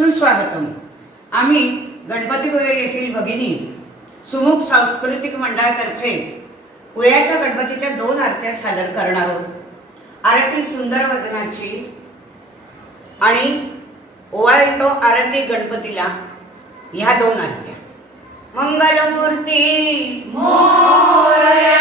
सुस्वागतम. आम्ही गणपतीपुळे येथील भगिनी सुमुख सांस्कृतिक मंडळातर्फे पुयाच्या गणपतीच्या दोन आरत्या सादर करणार आहोत. आरती सुंदर वदनाची आणि ओवाळतो आरती गणपतीला ह्या दोन आरत्या. मंगलमूर्ती मोरया.